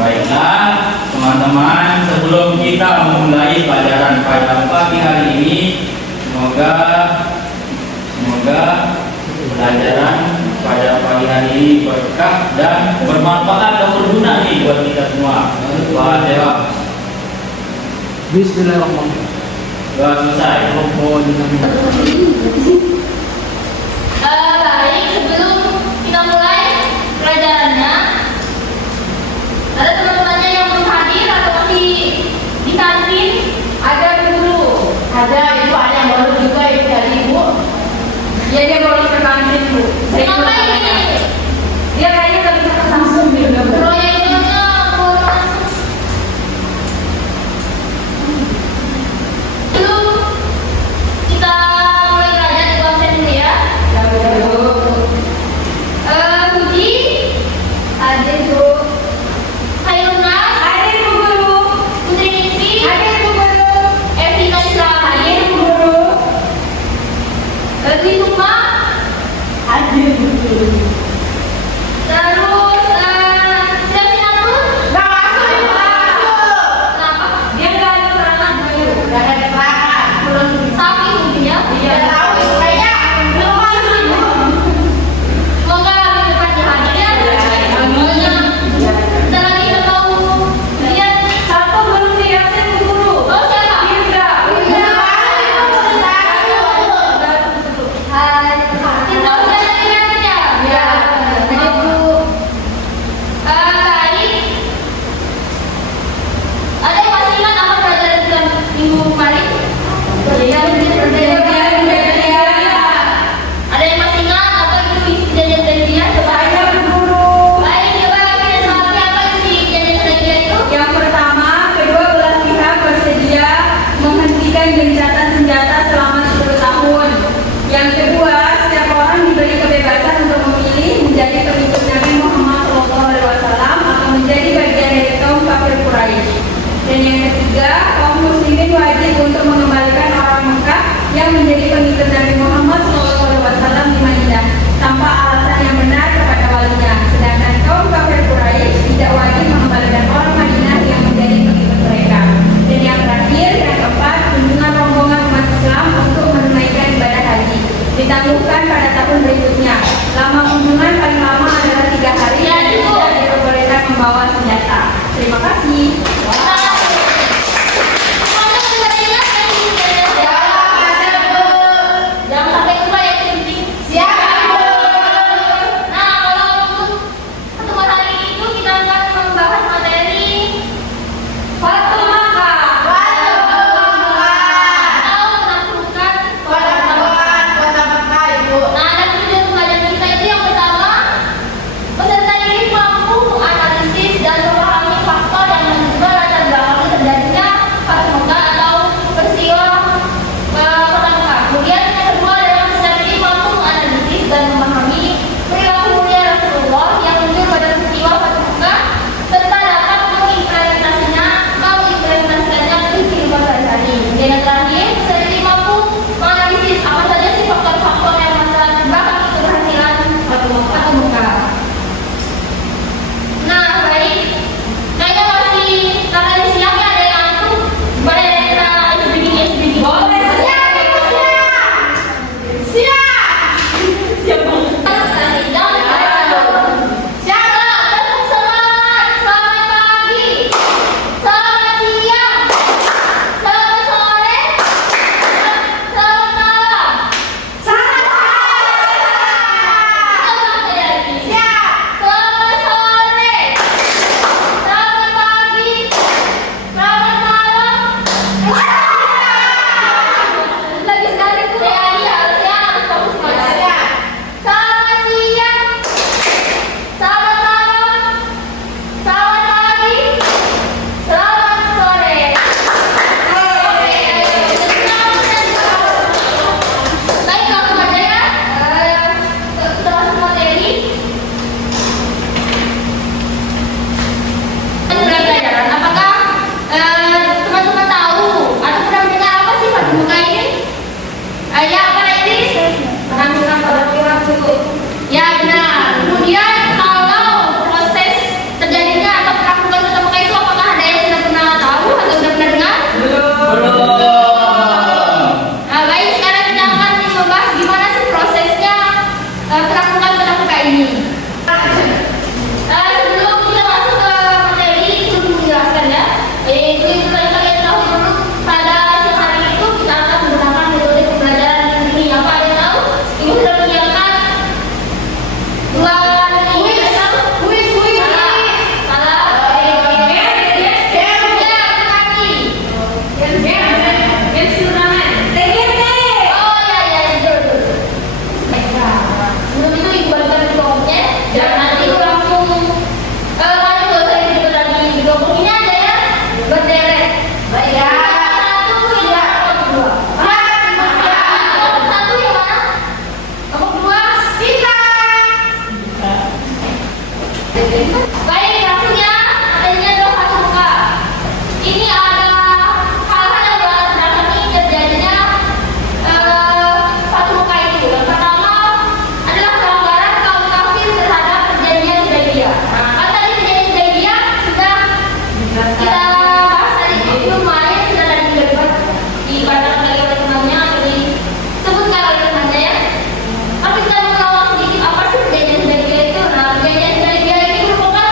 Baiklah, teman-teman, sebelum kita memulai pelajaran pada pagi hari ini, semoga pelajaran pada pagi hari ini berkah dan bermanfaat dan berguna nih buat kita semua. Fatihah. Bismillahirrahmanirrahim. Sudah selesai. Baik, sebelum kita mulai pelajarannya, ada teman-temannya yang belum hadir atau masih di kantin? Ada dulu. Ada, itu ada yang baru juga itu dari ibu. Ya dia baru ke kantin bu. Kenapa ini? Dia kayaknya nggak bisa ke Samsung dia udah Proyeknya mau masuk. Sebelum kita mulai belajar di absen dulu ya. Puji, ada bu. Khairunnas, ada ibu guru. Putri Ningsi, Ada ibu guru. Evita Islam, Ada ibu guru. Dwi Sukma, Ada ibu guru. terus Sri Sinatul. Nggak masuk ibu masuk. Kenapa? Dia nggak ada keterangan dulu. Nggak ada keterangan. Belum. Sapi mungkin ya. Iya tahu itu kayaknya belum masuk ibu. Semoga minggu depan hadir ya. Amin. Baik, langsung ya. Materinya adalah satu muka. Ini ada hal-hal yang beragam nih terjadinya satu muka itu. Yang pertama adalah pelanggaran kaum kafir terhadap perjanjian Hudaybiyah. Nah, kan tadi perjanjian Hudaybiyah sudah kita bahas tadi itu kemarin sudah ada dibacakan lagi oleh temannya atau disebutkan oleh temannya ya. Tapi kita mengulang sedikit apa sih perjanjian Hudaybiyah itu? Nah, perjanjian Hudaybiyah ini merupakan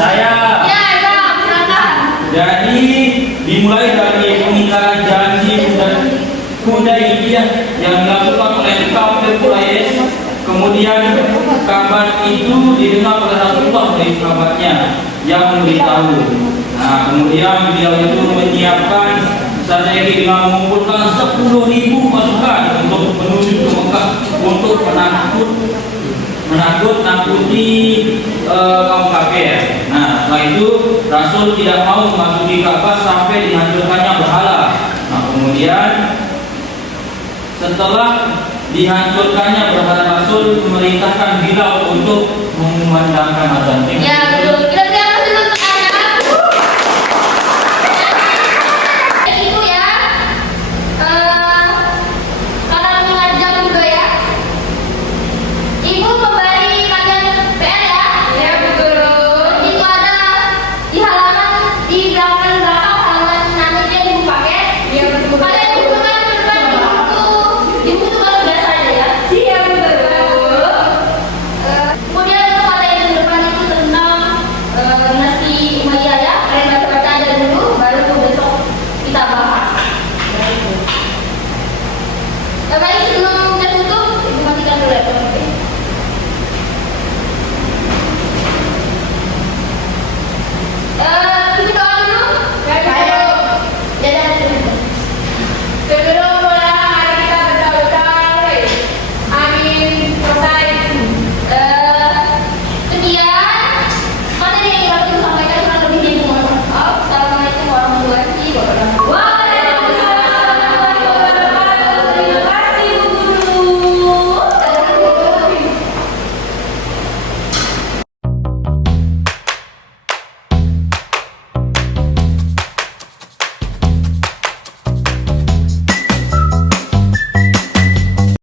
Saya. Ya, silakan. Jadi dimulai dari pengingkaran janji Hudaibiyah yang dilakukan oleh kafir Quraisy. Kemudian kabar itu didengar oleh Rasulullah dari sahabatnya yang memberitahu. Nah, kemudian beliau itu menyiapkan strategi dengan mengumpulkan 10.000 pasukan untuk menuju ke Mekah untuk menakut-nakuti kaum kafir. Nah, setelah itu Rasul tidak mau memasuki Ka'bah sampai dihancurkannya berhala. Nah, kemudian setelah dihancurkannya berhala, Rasul memerintahkan Bilal untuk mengumandangkan azan. Ya,